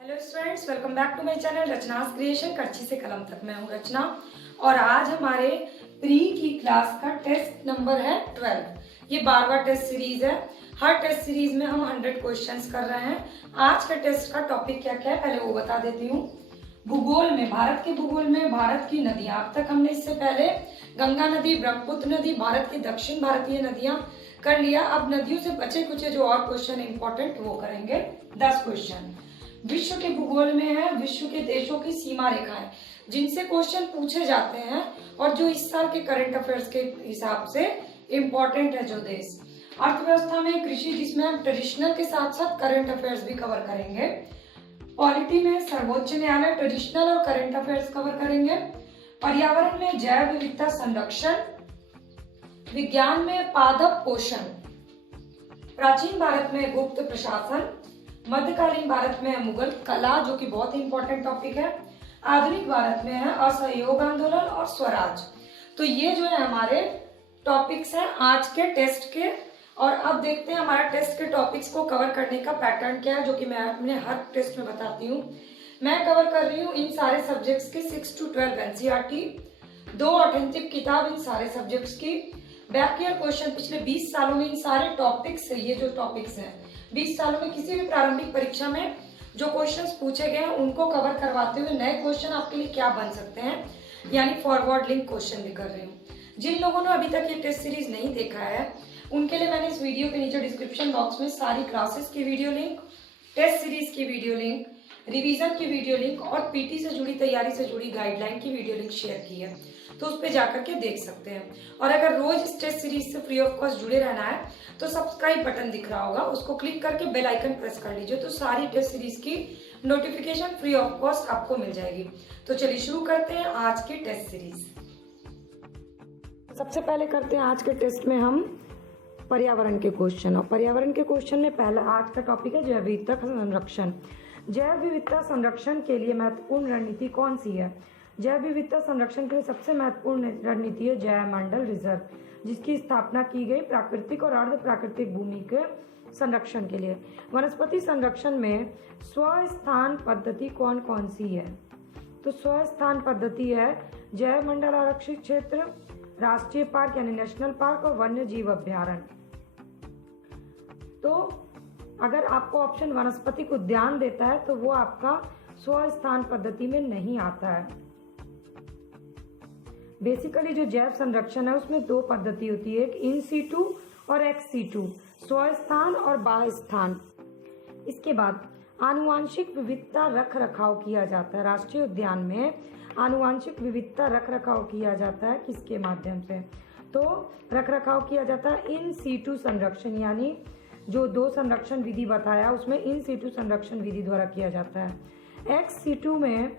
Hello students, welcome back to my channel Rachna's creation. कच्ची से कलम तक। मैं हूं रचना और आज हमारे प्री की क्लास का टेस्ट नंबर है 12। ये 12वां टेस्ट सीरीज है। हर टेस्ट सीरीज में हम 100 क्वेश्चंस कर रहे हैं। आज का टेस्ट का टॉपिक क्या क्या है पहले वो बता देती हूँ। भूगोल में, भारत के भूगोल में भारत की नदियां। अब तक हमने इससे पहले गंगा नदी, ब्रह्मपुत्र नदी, भारत की दक्षिण भारतीय नदियां कर लिया। अब नदियों से बचे कुचे जो और क्वेश्चन इंपॉर्टेंट वो करेंगे। 10 क्वेश्चन विश्व के भूगोल में है। विश्व के देशों की सीमा रेखाएं जिनसे क्वेश्चन पूछे जाते हैं और जो इस साल के करंट अफेयर्स के हिसाब से इंपॉर्टेंट है। जो देश अर्थव्यवस्था में, कृषि जिसमें हम ट्रेडिशनल के साथ साथ करंट अफेयर्स भी कवर करेंगे। पॉलिटी में सर्वोच्च न्यायालय, ट्रेडिशनल और करंट अफेयर्स कवर करेंगे। पर्यावरण में जैव विविधता संरक्षण। विज्ञान में पादप पोषण। प्राचीन भारत में गुप्त प्रशासन। मध्यकालीन भारत में है मुगल कला जो कि बहुत इंपॉर्टेंट टॉपिक है। आधुनिक भारत में है असहयोग आंदोलन और स्वराज। तो ये जो है हमारे टॉपिक्स हैं आज के टेस्ट के। और अब देखते हैं हमारा टेस्ट के टॉपिक्स को कवर करने का पैटर्न क्या है, जो कि मैं अपने हर टेस्ट में बताती हूँ। मैं कवर कर रही हूँ इन सारे सब्जेक्ट्स के 6 to 12 एनसीईआरटी, 2 ऑथेंटिक किताब इन सारे सब्जेक्ट्स की। बैक ईयर क्वेश्चन पिछले 20 सालों में इन सारे टॉपिक्स, ये जो टॉपिक्स हैं 20 सालों में किसी भी प्रारंभिक परीक्षा में जो क्वेश्चंस पूछे गए हैं उनको कवर करवाते हुए नए क्वेश्चन आपके लिए क्या बन सकते हैं, यानी फॉरवर्ड लिंक क्वेश्चन भी कर रही हूँ। जिन लोगों ने अभी तक ये टेस्ट सीरीज नहीं देखा है उनके लिए मैंने इस वीडियो के नीचे डिस्क्रिप्शन बॉक्स में सारी क्लासेस की वीडियो लिंक, टेस्ट सीरीज की वीडियो लिंक, रिवीजन की वीडियो लिंक और पीटी से जुड़ी, तैयारी से जुड़ी गाइडलाइन की वीडियो लिंक शेयर की है, तो उस पर जाकर के देख सकते हैं। और अगर रोज इस टेस्ट सीरीज से फ्री ऑफ कॉस्ट जुड़े रहना है तो सब्सक्राइब बटन दिख रहा होगा, उसको क्लिक करके बेल आइकन प्रेस कर लीजिए, तो सारी टेस्ट सीरीज की नोटिफिकेशन फ्री ऑफ कॉस्ट आपको मिल जाएगी। तो चलिए शुरू करते हैं आज की टेस्ट सीरीज। सबसे पहले करते हैं आज के टेस्ट में हम पर्यावरण के क्वेश्चन। और पर्यावरण के क्वेश्चन में पहला आज का टॉपिक है जैव विविधता संरक्षण। जैव विविधता संरक्षण के लिए महत्वपूर्ण रणनीति कौन सी है? जैव विविधता संरक्षण के लिए सबसे महत्वपूर्ण रणनीति है जैवमंडल रिजर्व, जिसकी स्थापना की गई प्राकृतिक और अर्ध प्राकृतिक भूमि के संरक्षण के लिए। वनस्पति संरक्षण में स्वस्थान पद्धति कौन कौन सी है? तो स्वस्थान पद्धति है जैवमंडल आरक्षित क्षेत्र, राष्ट्रीय पार्क यानी नेशनल पार्क और वन्य जीव अभ्यारण्य। तो अगर आपको ऑप्शन वनस्पतिक उद्यान देता है तो वो आपका स्वस्थान पद्धति में नहीं आता है। बेसिकली जो जैव संरक्षण है उसमें 2 पद्धति होती है, एक इन सीटू और एक्स सीटू, स्वस्थान और बाह्य स्थान। इसके बाद आनुवांशिक विविधता रख रखाव किया जाता है। राष्ट्रीय उद्यान में आनुवांशिक विविधता रख रखाव किया जाता है किसके माध्यम से? तो रख रखाव किया जाता है इन सीटू संरक्षण, यानी जो 2 संरक्षण विधि बताया उसमें इन सीटू संरक्षण विधि द्वारा किया जाता है। एक्स सीटू में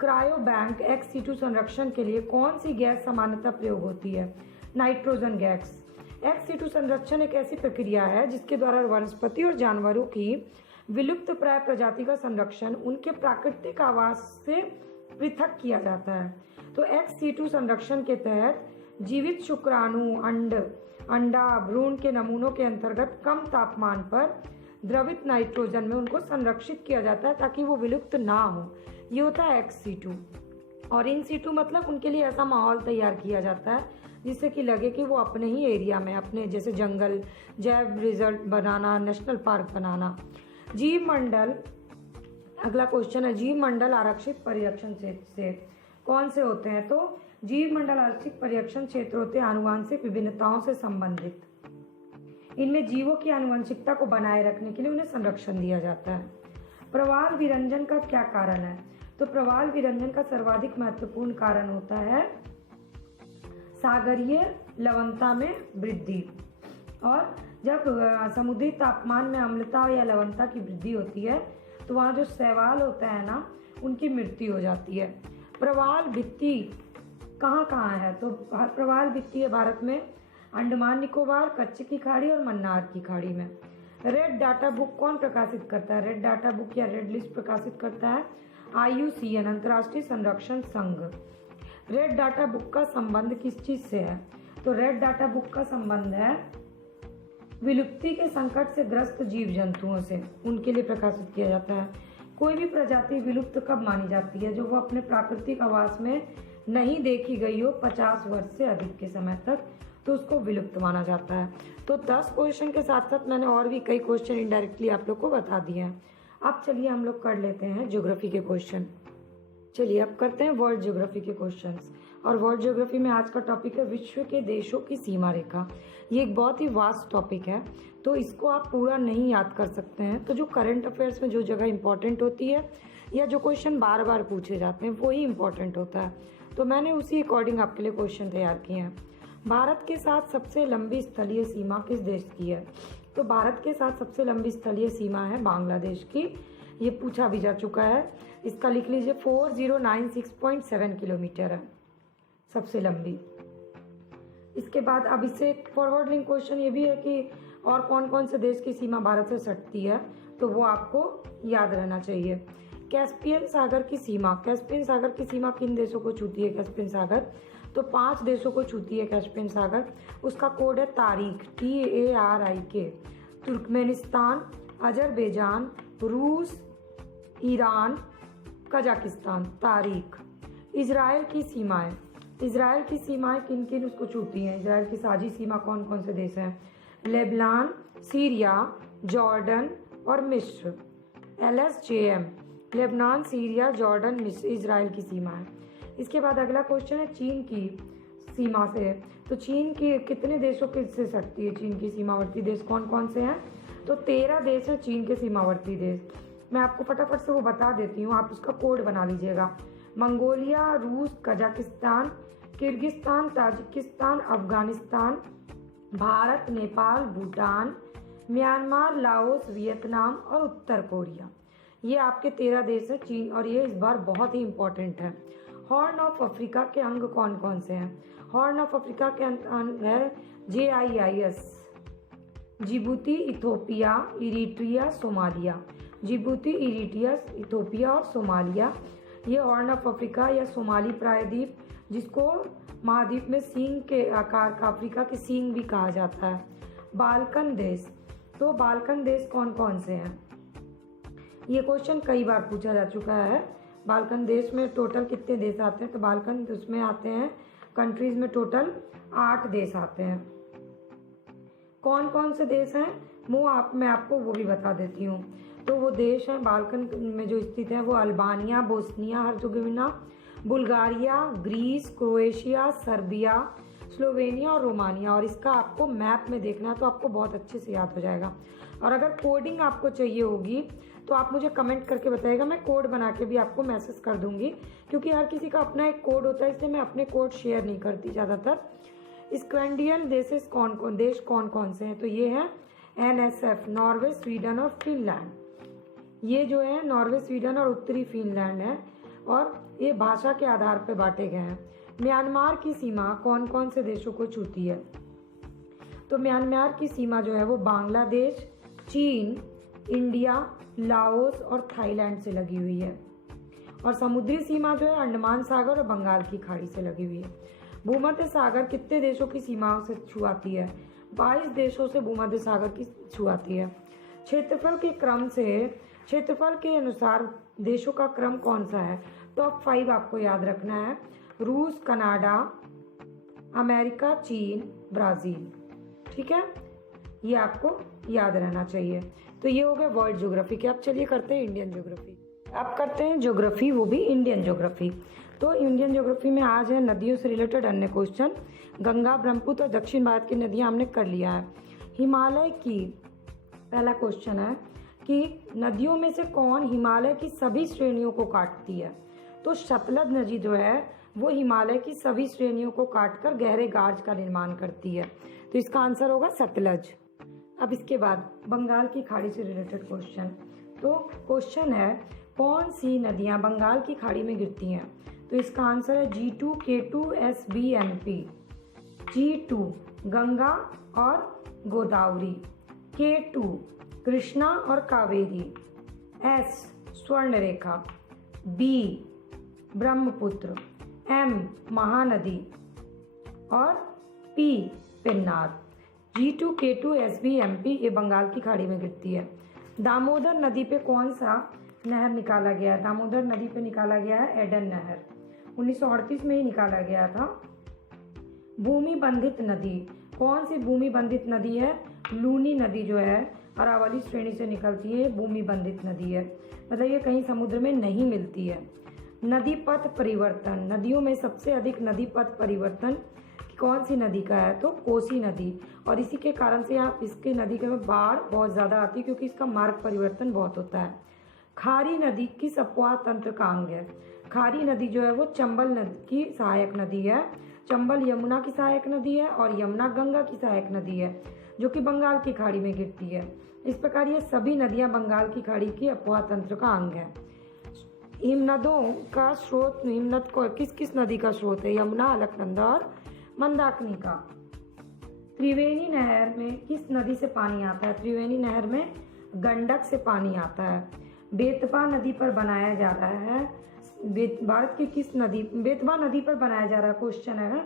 क्रायो बैंक एक्स सीटू संरक्षण के लिए कौन सी गैस सामान्यतः प्रयोग होती है? Nitrogen gas. एक्स सीटू संरक्षण एक ऐसी प्रक्रिया है जिसके द्वारा वनस्पति और जानवरों की विलुप्त प्राय प्रजाति का संरक्षण उनके प्राकृतिक आवास से पृथक किया जाता है। तो एक्स सीटू संरक्षण के तहत जीवित शुक्राणु, अंडा, भ्रूण के नमूनों के अंतर्गत कम तापमान पर द्रवित नाइट्रोजन में उनको संरक्षित किया जाता है ताकि वो विलुप्त ना हो। ये होता है एक्स सीटू। और इन सीटू मतलब उनके लिए ऐसा माहौल तैयार किया जाता है जिससे कि लगे कि वो अपने ही एरिया में, अपने जैसे जंगल, जैव रिजर्व बनाना, नेशनल पार्क बनाना। जीव मंडल, अगला क्वेश्चन है जीव मंडल आरक्षित परिरक्षण क्षेत्र से कौन से होते हैं? तो जीव मंडल आरक्षित परिरक्षण क्षेत्र होते हैं आनुवांशिक विभिन्नताओं से संबंधित। इनमें जीवों की आनुवंशिकता को बनाए रखने के लिए उन्हें संरक्षण दिया जाता है। प्रवाल विरंजन का क्या कारण है? तो प्रवाल विरंजन का सर्वाधिक महत्वपूर्ण कारण होता है सागरीय लवणता में वृद्धि। और जब समुद्री तापमान में अम्लता या लवणता की वृद्धि होती है तो वहाँ जो शैवाल होता है ना, उनकी मृत्यु हो जाती है। प्रवाल भित्ति कहाँ कहाँ है? तो प्रवाल भित्ति है भारत में अंडमान निकोबार, कच्छ की खाड़ी और मन्नार की खाड़ी में। रेड डाटा बुक कौन प्रकाशित करता है? रेड डाटा बुक या रेड लिस्ट प्रकाशित करता है IUCN, अंतर्राष्ट्रीय संरक्षण संघ। रेड डाटा बुक का संबंध किस चीज से है? तो रेड डाटा बुक का संबंध है विलुप्ति के संकट से ग्रस्त जीव जंतुओं से, उनके लिए प्रकाशित किया जाता है। कोई भी प्रजाति विलुप्त कब मानी जाती है? जो वो अपने प्राकृतिक आवास में नहीं देखी गई हो 50 वर्ष से अधिक के समय तक, तो उसको विलुप्त माना जाता है। तो 10 क्वेश्चन के साथ साथ मैंने और भी कई क्वेश्चन इनडायरेक्टली आप लोग को बता दिए हैं। अब चलिए हम लोग कर लेते हैं ज्योग्राफी के क्वेश्चन। चलिए अब करते हैं वर्ल्ड ज्योग्राफी के क्वेश्चंस। और वर्ल्ड ज्योग्राफी में आज का टॉपिक है विश्व के देशों की सीमा रेखा। ये एक बहुत ही वास्ट टॉपिक है, तो इसको आप पूरा नहीं याद कर सकते हैं। तो जो करंट अफेयर्स में जो जगह इंपॉर्टेंट होती है या जो क्वेश्चन बार बार पूछे जाते हैं वही इंपॉर्टेंट होता है, तो मैंने उसी अकॉर्डिंग आपके लिए क्वेश्चन तैयार किए हैं। भारत के साथ सबसे लंबी स्थलीय सीमा किस देश की है? तो भारत के साथ सबसे लंबी स्थलीय सीमा है बांग्लादेश की। ये पूछा भी जा चुका है। इसका लिख लीजिए 4096.7 किलोमीटर है सबसे लंबी। इसके बाद अब इससे एक फॉरवर्ड लिंक क्वेश्चन ये भी है कि और कौन कौन से देश की सीमा भारत से सटती है, तो वो आपको याद रहना चाहिए। कैस्पियन सागर की सीमा, कैस्पियन सागर की सीमा किन देशों को छूती है? कैस्पियन सागर तो 5 देशों को छूती है कैस्पियन सागर। उसका कोड है तारीख, TARIK। तुर्कमेनिस्तान, अजरबैजान, रूस, ईरान, कजाकिस्तान। तारीख। इजराइल की सीमाएं, इजराइल की सीमाएं किन किन उसको छूती हैं? इजराइल की साझी सीमा कौन कौन से देश हैं? लेबनान, सीरिया, जॉर्डन और मिस्र। LSJM, लेबनान, सीरिया, जॉर्डन, मिस्र इजराइल की सीमा है। इसके बाद अगला क्वेश्चन है चीन की सीमा से। तो चीन की कितने देशों के से सटती है? चीन की सीमावर्ती देश कौन कौन से हैं? तो 13 देश हैं चीन के सीमावर्ती देश। मैं आपको फटाफट से वो बता देती हूँ, आप उसका कोड बना लीजिएगा। मंगोलिया, रूस, Kazakhstan, Kyrgyzstan, Tajikistan, Afghanistan, Bharat, Nepal, Bhutan, Myanmar, Laos, Vietnam और उत्तर कोरिया। ये आपके 13 देश हैं चीन, और ये इस बार बहुत ही इंपॉर्टेंट है। हॉर्न ऑफ अफ्रीका के अंग कौन कौन से हैं? हॉर्न ऑफ अफ्रीका के अंग है JIIS, Djibouti, Ethiopia, Eritrea, Somalia. Djibouti, Eritrea, Ethiopia और सोमालिया, ये हॉर्न ऑफ अफ्रीका या सोमाली प्रायद्वीप, जिसको महाद्वीप में सींग के आकार का अफ्रीका के सींग भी कहा जाता है। बाल्कन देश, तो बाल्कन देश कौन कौन से हैं? ये क्वेश्चन कई बार पूछा जा चुका है। बाल्कन देश में टोटल कितने देश आते हैं? तो बाल्कन उसमें आते हैं कंट्रीज में टोटल 8 देश आते हैं। कौन कौन से देश हैं मैं आपको वो भी बता देती हूँ। तो वो देश हैं बाल्कन में जो स्थित है वो Albania, Bosnia Herzegovina, Bulgaria, Greece, Croatia, Serbia, Slovenia और रोमानिया। और इसका आपको मैप में देखना है तो आपको बहुत अच्छे से याद हो जाएगा। और अगर कोडिंग आपको चाहिए होगी तो आप मुझे कमेंट करके बताइएगा, मैं कोड बना के भी आपको मैसेज कर दूंगी, क्योंकि हर किसी का अपना एक कोड होता है, इसलिए मैं अपने कोड शेयर नहीं करती ज़्यादातर। स्कैंडिनेवियन देश कौन कौन से हैं? तो ये हैं NSF, नॉर्वे, स्वीडन और फिनलैंड। ये जो है नॉर्वे, स्वीडन और उत्तरी फिनलैंड है, और ये भाषा के आधार पर बांटे गए हैं। म्यांमार की सीमा कौन कौन से देशों को छूती है? तो म्यांमार की सीमा जो है वो बांग्लादेश, चीन, इंडिया, लाओस और थाईलैंड से लगी हुई है। और समुद्री सीमा जो है अंडमान सागर और बंगाल की खाड़ी से लगी हुई है। भूमध्य सागर कितने देशों की सीमाओं से छुआती है? 22 देशों से भूमध्य सागर की छुआती है। क्षेत्रफल के अनुसार देशों का क्रम कौन सा है? टॉप 5 आपको याद रखना है। रूस, कनाडा, अमेरिका, चीन, ब्राजील। ठीक है, ये आपको याद रहना चाहिए। तो ये हो गया वर्ल्ड ज्योग्राफी के। अब चलिए करते हैं इंडियन ज्योग्राफी। अब करते हैं ज्योग्राफी, वो भी इंडियन ज्योग्राफी। तो इंडियन ज्योग्राफी में आज है नदियों से रिलेटेड अन्य क्वेश्चन। गंगा, ब्रह्मपुत्र और दक्षिण भारत की नदियां हमने कर लिया है। हिमालय की, पहला क्वेश्चन है कि नदियों में से कौन हिमालय की सभी श्रेणियों को काटती है? तो सतलज नदी जो है वो हिमालय की सभी श्रेणियों को काटकर गहरे गार्ज का निर्माण करती है, तो इसका आंसर होगा सतलज। अब इसके बाद बंगाल की खाड़ी से रिलेटेड क्वेश्चन। तो क्वेश्चन है कौन सी नदियां बंगाल की खाड़ी में गिरती हैं? तो इसका आंसर है G2, K2, SBNP। G2 Ganga और गोदावरी, K2 कृष्णा और Kaveri, S Swarnarekha, B Brahmaputra, M Mahanadi और P Pennar. G2, K2, SBMP ये बंगाल की खाड़ी में गिरती है। दामोदर नदी पे कौन सा नहर निकाला गया है? दामोदर नदी पे निकाला गया है एडन नहर, 1938 में ही निकाला गया था। भूमि बंधित नदी, कौन सी भूमि बंधित नदी है? लूनी नदी जो है अरावली श्रेणी से निकलती है, भूमि बंधित नदी है, मतलब ये कहीं समुद्र में नहीं मिलती है। नदी पथ परिवर्तन, नदियों में सबसे अधिक नदी पथ परिवर्तन कौन सी नदी का है? तो कोसी नदी, और इसी के कारण से आप इसके नदी के में बाढ़ बहुत ज़्यादा आती है क्योंकि इसका मार्ग परिवर्तन बहुत होता है। खारी नदी किस अपवाह तंत्र का अंग है? खारी नदी जो है वो चंबल नदी की सहायक नदी है। चंबल यमुना की सहायक नदी है और यमुना गंगा की सहायक नदी है जो कि बंगाल की खाड़ी में गिरती है। इस प्रकार ये सभी नदियां बंगाल की खाड़ी की अपवाह तंत्र का अंग है। हिमनदों का स्रोत, हिमनद को किस किस नदी का स्रोत है? यमुना, अलकनंदा और मंदाकिनी का। त्रिवेणी नहर में किस नदी से पानी आता है? त्रिवेणी नहर में गंडक से पानी आता है। बेतवा नदी पर बनाया जा रहा है, भारत की किस नदी, बेतवा नदी पर बनाया जा रहा है? क्वेश्चन है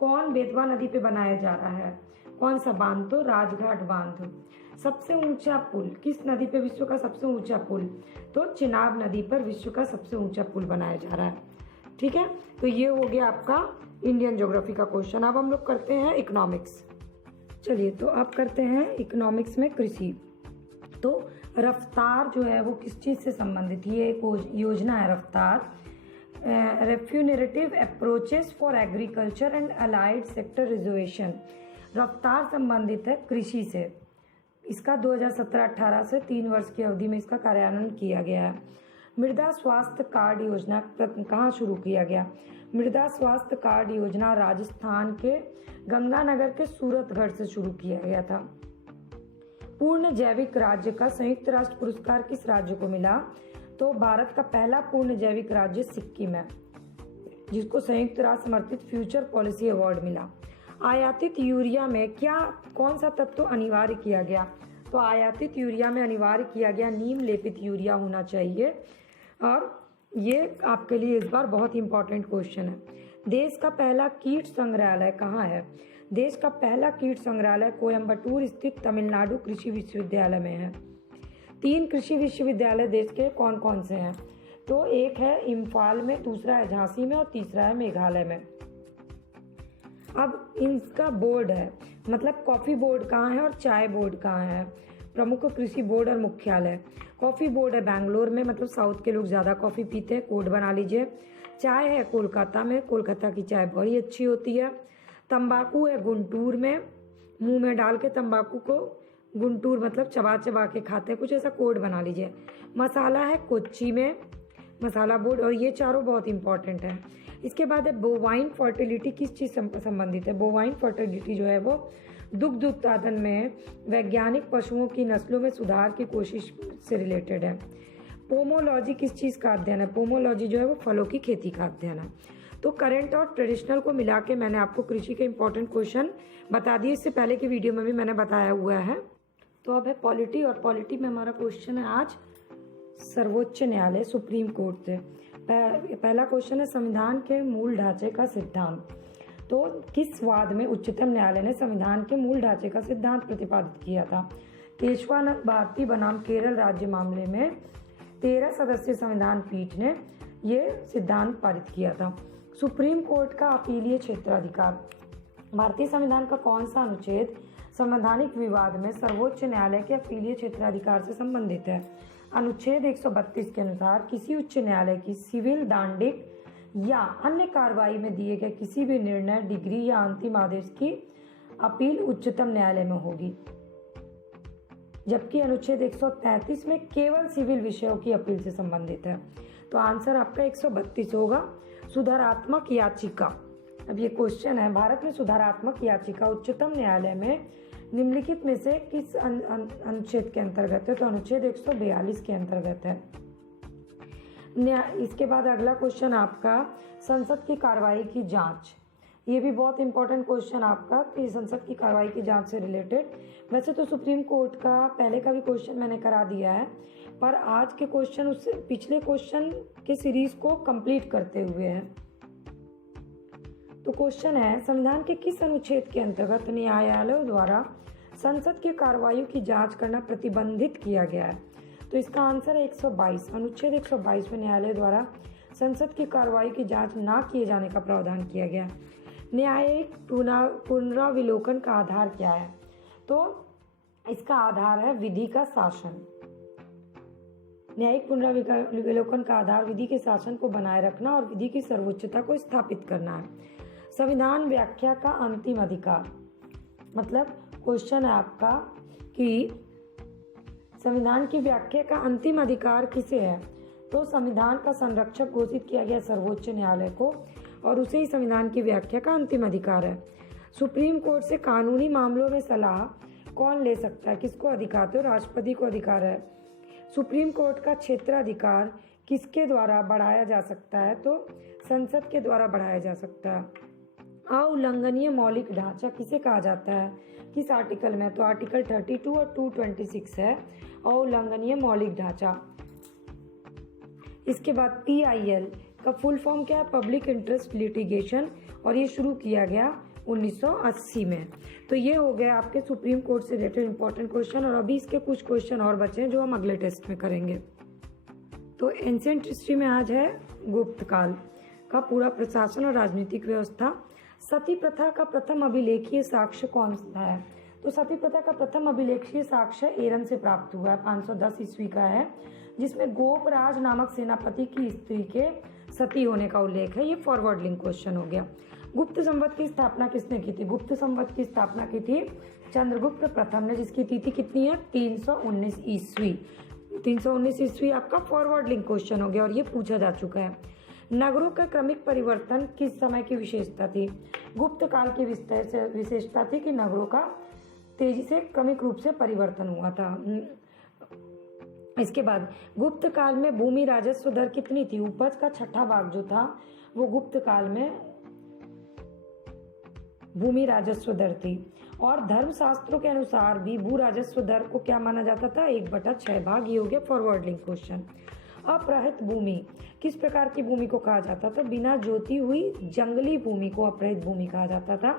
कौन बेतवा नदी पे बनाया जा रहा है? कौन सा बांध? तो राजघाट बांध। सबसे ऊंचा पुल किस नदी पे, विश्व का सबसे ऊंचा पुल? तो चिनाब नदी पर विश्व का सबसे ऊंचा पुल बनाया जा रहा है। ठीक है, तो ये हो गया आपका इंडियन ज्योग्राफी का क्वेश्चन। अब हम लोग करते हैं इकोनॉमिक्स। चलिए, तो अब करते हैं इकोनॉमिक्स में कृषि। तो रफ्तार जो है वो किस चीज़ से संबंधित? ये एक योजना है Raftaar, remunerative approaches for agriculture and allied sector reservation. Raftaar संबंधित है कृषि से। इसका 2017-18 से 3 वर्ष की अवधि में इसका कार्यान्वयन किया गया है। मृदा स्वास्थ्य कार्ड योजना कहाँ शुरू किया गया? मृदा स्वास्थ्य कार्ड योजना राजस्थान के गंगानगर के सूरतगढ़ से शुरू किया गया था। पूर्ण जैविक राज्य का संयुक्त राष्ट्र पुरस्कार किस राज्य को मिला? तो भारत का पहला पूर्ण जैविक राज्य सिक्किम है, जिसको संयुक्त राष्ट्र समर्थित फ्यूचर पॉलिसी अवार्ड मिला। आयातित यूरिया में कौन सा तत्व अनिवार्य किया गया? तो आयातित यूरिया में अनिवार्य किया गया नीम लेपित यूरिया होना चाहिए, और ये आपके लिए इस बार बहुत इंपॉर्टेंट क्वेश्चन है। देश का पहला कीट संग्रहालय कहाँ है? देश का पहला कीट संग्रहालय कोयम्बटूर स्थित तमिलनाडु कृषि विश्वविद्यालय में है। 3 कृषि विश्वविद्यालय देश के कौन कौन से हैं? तो एक है इम्फाल में, दूसरा है झांसी में और तीसरा है मेघालय में। अब इनका बोर्ड है, मतलब कॉफ़ी बोर्ड कहाँ है और चाय बोर्ड कहाँ है? प्रमुख कृषि बोर्ड और मुख्यालय। कॉफ़ी बोर्ड है बैंगलोर में, मतलब साउथ के लोग ज़्यादा कॉफ़ी पीते हैं, कोड बना लीजिए। चाय है कोलकाता में, कोलकाता की चाय बड़ी अच्छी होती है। तंबाकू है गुंटूर में, मुंह में डाल के तंबाकू को गुंटूर मतलब चबा चबा के खाते हैं, कुछ ऐसा कोड बना लीजिए। मसाला है कोच्चि में, मसाला बोर्ड, और ये चारों बहुत इंपॉर्टेंट है। इसके बाद है बोवाइन फर्टिलिटी किस चीज़ से संबंधित है? बोवाइन फर्टिलिटी जो है वो दुग्ध उत्पादन में वैज्ञानिक पशुओं की नस्लों में सुधार की कोशिश से रिलेटेड है। पोमोलॉजी किस चीज़ का अध्ययन है? पोमोलॉजी जो है वो फलों की खेती का अध्ययन है। तो करंट और ट्रेडिशनल को मिला के मैंने आपको कृषि के इंपॉर्टेंट क्वेश्चन बता दिए, इससे पहले की वीडियो में भी मैंने बताया हुआ है। तो अब है पॉलिटी, और पॉलिटी में हमारा क्वेश्चन है आज सर्वोच्च न्यायालय सुप्रीम कोर्ट से। पहला क्वेश्चन है संविधान के मूल ढांचे का सिद्धांत। तो किस वाद में उच्चतम न्यायालय ने संविधान के मूल ढांचे का सिद्धांत प्रतिपादित किया था? केशवानंद भारती बनाम केरल राज्य मामले में 13 सदस्यीय संविधान पीठ ने ये सिद्धांत पारित किया था। सुप्रीम कोर्ट का अपीलीय क्षेत्राधिकार। भारतीय संविधान का कौन सा अनुच्छेद संवैधानिक विवाद में सर्वोच्च न्यायालय के अपीलीय क्षेत्राधिकार से संबंधित है? अनुच्छेद 132 के अनुसार किसी उच्च न्यायालय की सिविल, दांडिक या अन्य कार्रवाई में दिए गए किसी भी निर्णय, डिग्री या अंतिम आदेश की अपील उच्चतम न्यायालय में होगी, जबकि अनुच्छेद 133 में केवल सिविल विषयों की अपील से संबंधित है। तो आंसर आपका 132 होगा। सुधारात्मक याचिका। अब ये क्वेश्चन है, भारत में सुधारात्मक याचिका उच्चतम न्यायालय में निम्नलिखित में से किस अनुच्छेद के अंतर्गत है? तो अनुच्छेद 142 के अंतर्गत है। इसके बाद अगला क्वेश्चन आपका संसद की कार्रवाई की जांच। ये भी बहुत इंपॉर्टेंट क्वेश्चन आपका कि संसद की कार्रवाई की जांच से रिलेटेड। वैसे तो सुप्रीम कोर्ट का पहले का भी क्वेश्चन मैंने करा दिया है, पर आज के क्वेश्चन उससे पिछले क्वेश्चन के सीरीज को कंप्लीट करते हुए हैं। तो क्वेश्चन है संविधान के किस अनुच्छेद के अंतर्गत न्यायालयों द्वारा संसद की कार्रवाई की जांच करना प्रतिबंधित किया गया है? तो इसका आंसर है 122। अनुच्छेद 122 में न्यायालय द्वारा संसद की कार्रवाई की जांच न किए जाने का प्रावधान किया गया। न्यायिक पुनराविलोकन का आधार क्या है? तो इसका आधार है विधि का शासन। न्यायिक पुनराविलोकन का आधार विधि के शासन को बनाए रखना और विधि की सर्वोच्चता को स्थापित करना है। संविधान व्याख्या का अंतिम अधिकार, मतलब क्वेश्चन है आपका कि संविधान की व्याख्या का अंतिम अधिकार किसे है? तो संविधान का संरक्षक घोषित किया गया सर्वोच्च न्यायालय को, और उसे ही संविधान की व्याख्या का अंतिम अधिकार है। सुप्रीम कोर्ट से कानूनी मामलों में सलाह कौन ले सकता है? किसको अधिकार? तो राष्ट्रपति को अधिकार है। सुप्रीम कोर्ट का क्षेत्राधिकार किसके द्वारा बढ़ाया जा सकता है? तो संसद के द्वारा बढ़ाया जा सकता है। अउल्लंघनीय मौलिक ढांचा किसे कहा जाता है? किस आर्टिकल में? तो आर्टिकल 32 और 226 है अउल्लंघनीय मौलिक ढांचा। इसके बाद PIL का फुल फॉर्म क्या है? पब्लिक इंटरेस्ट लिटिगेशन, और ये शुरू किया गया 1980 में। तो ये हो गया आपके सुप्रीम कोर्ट से रिलेटेड इंपॉर्टेंट क्वेश्चन, और अभी इसके कुछ क्वेश्चन और बचे हैं जो हम अगले टेस्ट में करेंगे। तो एंशिएंट हिस्ट्री में आज है गुप्त काल का पूरा प्रशासन और राजनीतिक व्यवस्था। सती प्रथा का प्रथम अभिलेखीय साक्ष्य कौन सा है? तो सती प्रथा का प्रथम अभिलेखीय साक्ष्य एरन से प्राप्त हुआ है, 510 ईस्वी का है, जिसमें गोपराज नामक सेनापति की स्त्री के सती होने का उल्लेख है। ये फॉरवर्ड लिंक क्वेश्चन हो गया। गुप्त संवत की स्थापना किसने की थी? गुप्त संवत की स्थापना की थी चंद्रगुप्त प्रथम ने, जिसकी तिथि कितनी है? 319 ईस्वी। 319 ईस्वी आपका फॉरवर्ड लिंक क्वेश्चन हो गया, और ये पूछा जा चुका है। नगरों का क्रमिक परिवर्तन किस समय की विशेषता थी? गुप्त काल की विशेषता थी कि नगरों का तेजी से क्रमिक रूप से परिवर्तन हुआ था। इसके बाद गुप्त काल में भूमि राजस्व दर कितनी थी? उपज का छठा भाग जो था वो गुप्त काल में भूमि राजस्व दर थी। और धर्मशास्त्रों के अनुसार भी भू राजस्व दर को क्या माना जाता था? 1/6 भाग। ये हो गया फॉरवर्ड लिंक क्वेश्चन। अपरहित भूमि किस प्रकार की भूमि को कहा जाता था? बिना जोती हुई जंगली भूमि को अपरहित भूमि कहा जाता था।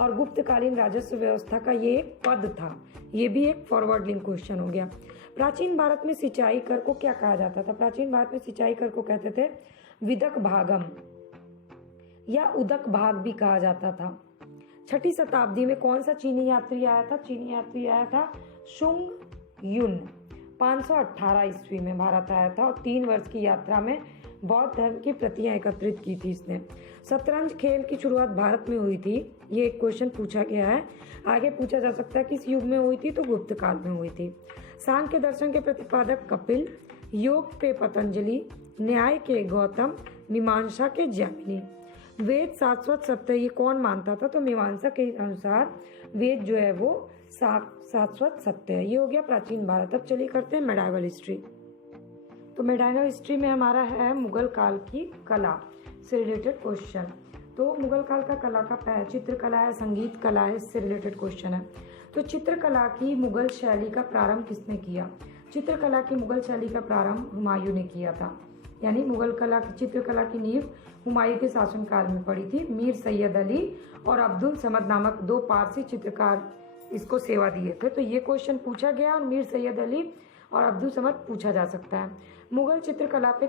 और गुप्तकालीन राजस्व व्यवस्था का ये एक पद था। ये भी एक फॉरवर्ड लिंक क्वेश्चन हो गया। प्राचीन भारत में सिंचाई कर को क्या कहा जाता था? प्राचीन भारत में सिंचाई कर को कहते थे विदक भागम या उदक भाग भी कहा जाता था। 6ठी शताब्दी में कौन सा चीनी यात्री आया था? चीनी यात्री आया था शुंग युन। 518 ईस्वी में भारत आया था, और 3 वर्ष की यात्रा में बौद्ध धर्म की प्रतियां एकत्रित की थी इसने। शतरंज खेल की शुरुआत भारत में हुई थी। ये एक क्वेश्चन पूछा गया है। आगे पूछा जा सकता है किस युग में हुई थी? तो गुप्त काल में हुई थी। सांख्य दर्शन के प्रतिपादक कपिल, योग पे पतंजलि, न्याय के गौतम, मीमांसा के जैमिनी। वेद शाश्वत सत्य ये कौन मानता था? तो मीमांसा के अनुसार वेद जो है वो शाश्वत सत्य है। ये हो गया प्राचीन भारत। अब चलिए करते हैं मेडाइवल हिस्ट्री। तो मेडाइवल हिस्ट्री में हमारा है मुगल काल की कला से रिलेटेड क्वेश्चन। तो मुगल काल का कला का चित्रकला है, संगीत कला है, इससे रिलेटेड क्वेश्चन है। तो चित्रकला की मुगल शैली का प्रारंभ किसने किया? चित्रकला की मुगल शैली का प्रारंभ हुमायूं ने किया था। यानी मुगल कला की चित्रकला की नींव हुमायूं के शासनकाल में पड़ी थी। मीर सैयद अली और अब्दुल समद नामक 2 पारसी चित्रकार इसको सेवा दिए थे। तो ये क्वेश्चन पूछा गया, और मीर सैयद अली और अब्दुल समद पूछा जा सकता है। मुगल चित्रकला पे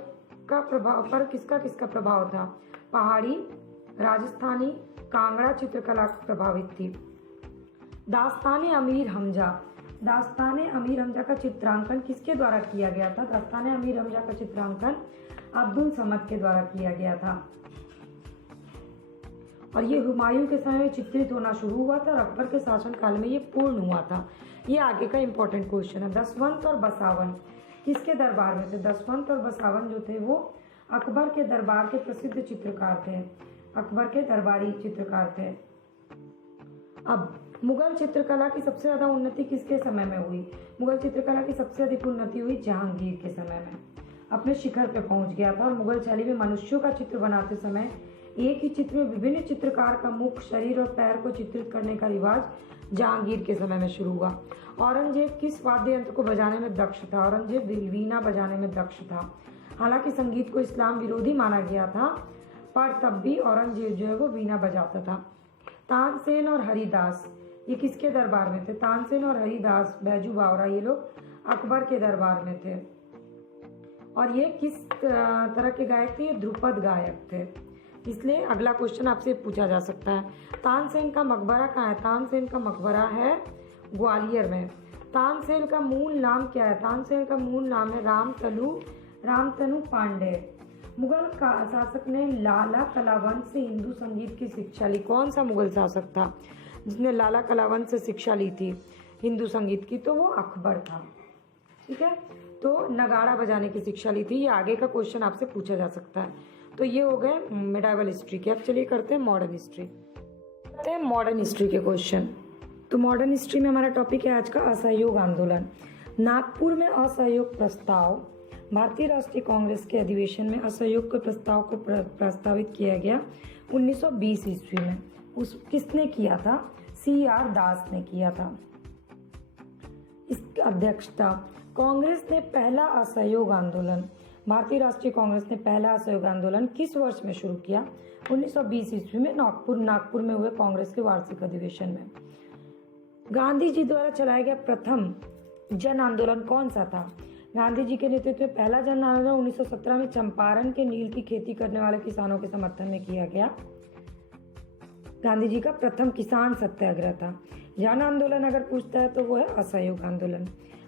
का प्रभाव पर किसका किसका प्रभाव था? पहाड़ी, राजस्थानी, कांगड़ा चित्रकला प्रभावित थी। दास्ताने अमीर हमजा, दास्ताने अमीर हमजा का चित्रांकन किसके द्वारा किया गया था? दास्ताने अमीर हमजा का चित्रांकन अब्दुल समद के द्वारा किया गया था, और ये हुमायूं के समय में चित्रित होना शुरू हुआ था, और अकबर के शासनकाल में ये पूर्ण हुआ था। ये आगे का इंपॉर्टेंट क्वेश्चन है। दसवंत और बसावन किसके दरबार में थे? दसवंत और बसावन जो थे वो अकबर के दरबार के प्रसिद्ध चित्रकार थे। अकबर के दरबारी चित्रकार थे। अब मुगल चित्रकला की सबसे ज्यादा उन्नति किसके समय में हुई? मुगल चित्रकला की सबसे अधिक उन्नति हुई जहांगीर के समय में। अपने शिखर पे पहुंच गया था, और मुगल शैली में मनुष्यों का चित्र बनाते समय एक ही चित्र में विभिन्न चित्रकार का मुख, शरीर और पैर को चित्रित करने का रिवाज जहांगीर के समय में शुरू हुआ। औरंगजेब किस वाद्य यंत्र को बजाने में दक्ष था? औरंगजेब वीणा बजाने में दक्ष था। हालांकि संगीत को इस्लाम विरोधी माना गया था, पर तब भी औरंगजेब जो है वो वीणा बजाता था। तानसेन और हरिदास ये किसके दरबार में थे? तानसेन और हरिदास बैजू बावरा ये लोग अकबर के दरबार में थे। और ये किस तरह के गायक थे? ये ध्रुपद गायक थे। इसलिए अगला क्वेश्चन आपसे पूछा जा सकता है, तानसेन का मकबरा कहाँ है? तानसेन का मकबरा है ग्वालियर में। तानसेन का मूल नाम क्या है? तानसेन का मूल नाम है रामतनु पांडे। मुगल शासक ने लाला कलावंत से हिंदू संगीत की शिक्षा ली। कौन सा मुगल शासक था जिसने लाला कलावंत से शिक्षा ली थी हिंदू संगीत की? तो वो अकबर था। ठीक है, तो नगाड़ा बजाने की शिक्षा ली थी। ये आगे का क्वेश्चन आपसे पूछा जा सकता है। तो ये हो गए मिडाइवल हिस्ट्री के। अब चलिए करते हैं मॉडर्न हिस्ट्री। करते हैं मॉडर्न हिस्ट्री के क्वेश्चन। तो मॉडर्न हिस्ट्री में हमारा टॉपिक है आज का असहयोग आंदोलन। नागपुर में असहयोग प्रस्ताव। भारतीय राष्ट्रीय कांग्रेस के अधिवेशन में असहयोग के प्रस्ताव को प्रस्तावित किया गया 1920 ईस्वी में। किसने किया था? CR दास ने किया था। इसकी अध्यक्षता कांग्रेस ने पहला असहयोग आंदोलन, भारतीय राष्ट्रीय कांग्रेस ने पहला असहयोग आंदोलन किस वर्ष में शुरू किया? 1920 ईस्वी में नागपुर में हुए कांग्रेस के वार्षिक अधिवेशन में। गांधी जी द्वारा चलाया गया प्रथम जन आंदोलन कौन सा था? गांधी जी के नेतृत्व में पहला जन आंदोलन 1917 में चंपारण के नील की खेती करने वाले किसानों के समर्थन में किया गया। गांधी जी का प्रथम किसान सत्याग्रह था। जन आंदोलन अगर पूछता है तो वो है असहयोग आंदोलन।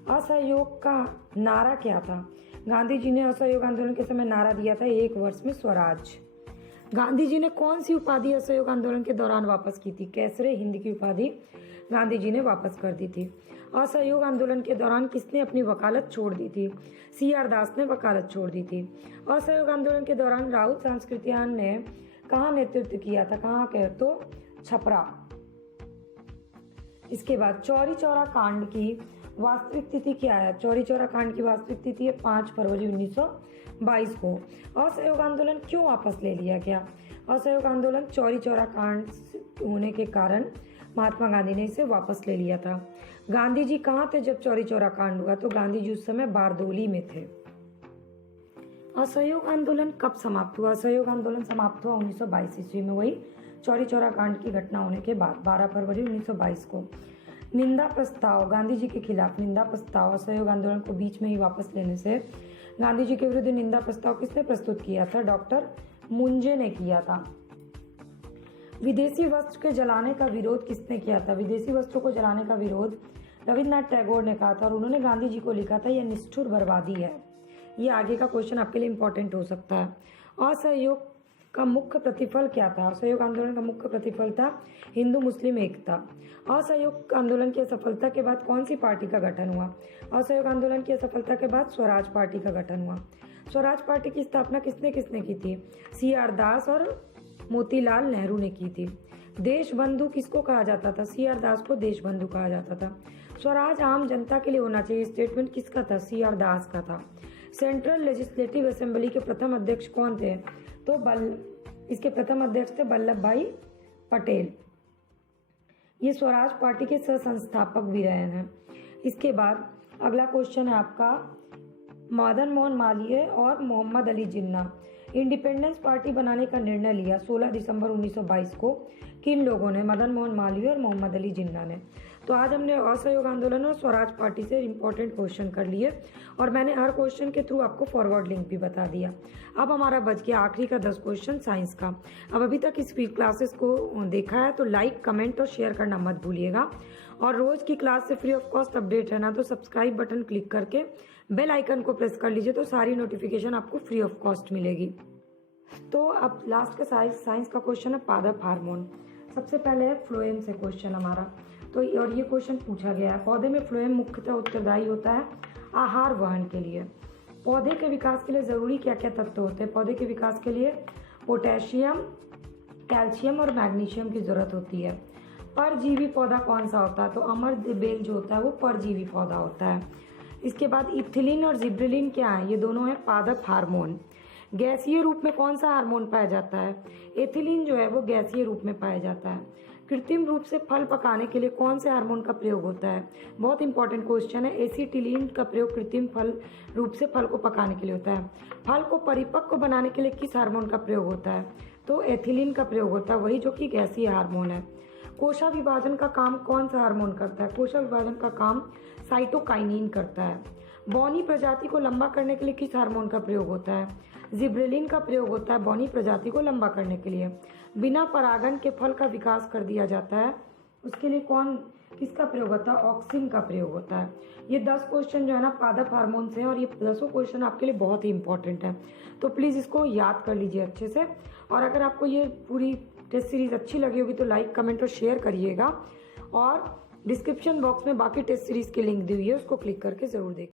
असहयोग का नारा क्या था? गांधी जी ने असहयोग आंदोलन के समय नारा दिया था, 1 वर्ष में स्वराज। गांधी जी ने कौन सी उपाधि असहयोग आंदोलन के दौरान वापस की थी? कैसरे हिंद की उपाधि गांधी जी ने वापस कर दी थी। असहयोग आंदोलन के दौरान किसने अपनी वकालत छोड़ दी थी? CR दास ने वकालत छोड़ दी थी। असहयोग आंदोलन के दौरान राहुल सांस्कृतियान ने कहाँ नेतृत्व किया था? कहाँ के? तो छपरा। इसके बाद चौरी चौरा कांड की वास्तविक तिथि क्या है? चौरी चौरा कांड की वास्तविक तिथि है 5 फरवरी 1922 को। असहयोग आंदोलन क्यों वापस ले लिया गया? असहयोग आंदोलन चौरी चौरा कांड होने के कारण महात्मा गांधी ने इसे वापस ले लिया था। गांधी जी कहाँ थे जब चौरी चौरा कांड हुआ? तो गांधी जी उस समय बारदोली में थे। असहयोग आंदोलन कब समाप्त हुआ? असहयोग आंदोलन समाप्त हुआ 1922 ईस्वी में, वही चौरी चौरा कांड की घटना होने के बाद 12 फरवरी 1922 को। निंदा प्रस्ताव, गांधी जी के खिलाफ निंदा प्रस्ताव असहयोग आंदोलन को बीच में ही वापस लेने से गांधी जी के विरुद्ध निंदा प्रस्ताव किसने प्रस्तुत किया था? डॉक्टर मुंजे ने किया था। विदेशी वस्त्र के जलाने का विरोध किसने किया था? विदेशी वस्त्रों को जलाने का विरोध रविन्द्रनाथ टैगोर ने कहा था और उन्होंने गांधी जी को लिखा था, यह निष्ठुर बर्बादी है। ये आगे का क्वेश्चन आपके लिए इंपॉर्टेंट हो सकता है। असहयोग का मुख्य प्रतिफल क्या था? असहयोग आंदोलन का मुख्य प्रतिफल था हिंदू मुस्लिम एकता। असहयोग आंदोलन की असफलता के बाद कौन सी पार्टी का गठन हुआ? असहयोग आंदोलन की असफलता के बाद स्वराज पार्टी का गठन हुआ। स्वराज पार्टी की स्थापना किसने की थी? CR दास और मोतीलाल नेहरू ने की थी। देशबंधु किसको कहा जाता था? CR दास को देशबंधु कहा जाता था। स्वराज आम जनता के लिए होना चाहिए, स्टेटमेंट किसका था? CR दास का था। सेंट्रल लेजिस्लेटिव असेंबली के प्रथम अध्यक्ष कौन थे? तो इसके प्रथम अध्यक्ष थे वल्लभ भाई पटेल। ये स्वराज पार्टी के सह संस्थापक भी रहे हैं। इसके बाद अगला क्वेश्चन है आपका, मदन मोहन मालवीय और मोहम्मद अली जिन्ना इंडिपेंडेंस पार्टी बनाने का निर्णय लिया 16 दिसंबर 1922 को। किन लोगों ने? मदन मोहन मालवीय और मोहम्मद अली जिन्ना ने। तो आज हमने असहयोग आंदोलन और स्वराज पार्टी से इंपॉर्टेंट क्वेश्चन कर लिए और मैंने हर क्वेश्चन के थ्रू आपको फॉरवर्ड लिंक भी बता दिया। अब हमारा बच गया आखिरी का 10 क्वेश्चन साइंस का। अब अभी तक इस क्लासेस को देखा है तो लाइक, कमेंट और शेयर करना मत भूलिएगा। और रोज की क्लास से फ्री ऑफ कॉस्ट अपडेट है ना, तो सब्सक्राइब बटन क्लिक करके बेल आइकन को प्रेस कर लीजिए, तो सारी नोटिफिकेशन आपको फ्री ऑफ कॉस्ट मिलेगी। तो अब लास्ट का साइंस का क्वेश्चन है पादप हार्मोन। सबसे पहले है फ्लोएम से क्वेश्चन हमारा। तो और ये क्वेश्चन पूछा गया है, पौधे में फ्लोएम मुख्यतः उत्तरदायी होता है आहार वहन के लिए। पौधे के विकास के लिए जरूरी क्या क्या तत्व होते हैं? पौधे के विकास के लिए पोटेशियम, कैल्शियम और मैग्नीशियम की जरूरत होती है। परजीवी पौधा कौन सा होता है? तो अमर बेल जो होता है वो परजीवी पौधा होता है। इसके बाद इथिलीन और जिब्रेलिन क्या है? ये दोनों है पादप हार्मोन। गैसीय रूप में कौन सा हार्मोन पाया जाता है? एथिलीन जो है वो गैसीय रूप में पाया जाता है। कृत्रिम रूप से फल पकाने के लिए कौन से हार्मोन का प्रयोग होता है? बहुत इंपॉर्टेंट क्वेश्चन है। एसिटिलीन का प्रयोग कृत्रिम फल रूप से फल को पकाने के लिए होता है। फल को परिपक्व बनाने के लिए किस हार्मोन का प्रयोग होता है? तो एथिलीन का प्रयोग होता है, वही जो कि गैसीय हार्मोन है। कोशा विभाजन का काम कौन सा हार्मोन करता है? कोशा विभाजन का काम साइटोकाइनिन करता है। बौनी प्रजाति को लंबा करने के लिए किस हार्मोन का प्रयोग होता है? जिब्रेलिन का प्रयोग होता है बौनी प्रजाति को लंबा करने के लिए। बिना परागण के फल का विकास कर दिया जाता है, उसके लिए किसका प्रयोग होता है? ऑक्सिन का प्रयोग होता है। ये 10 क्वेश्चन जो है ना पादप हार्मोन से हैं और ये 10 क्वेश्चन आपके लिए बहुत ही इंपॉर्टेंट है, तो प्लीज़ इसको याद कर लीजिए अच्छे से। और अगर आपको ये पूरी टेस्ट सीरीज अच्छी लगी होगी तो लाइक, कमेंट और शेयर करिएगा। और डिस्क्रिप्शन बॉक्स में बाकी टेस्ट सीरीज की लिंक दी हुई है, उसको क्लिक करके ज़रूर देखिए।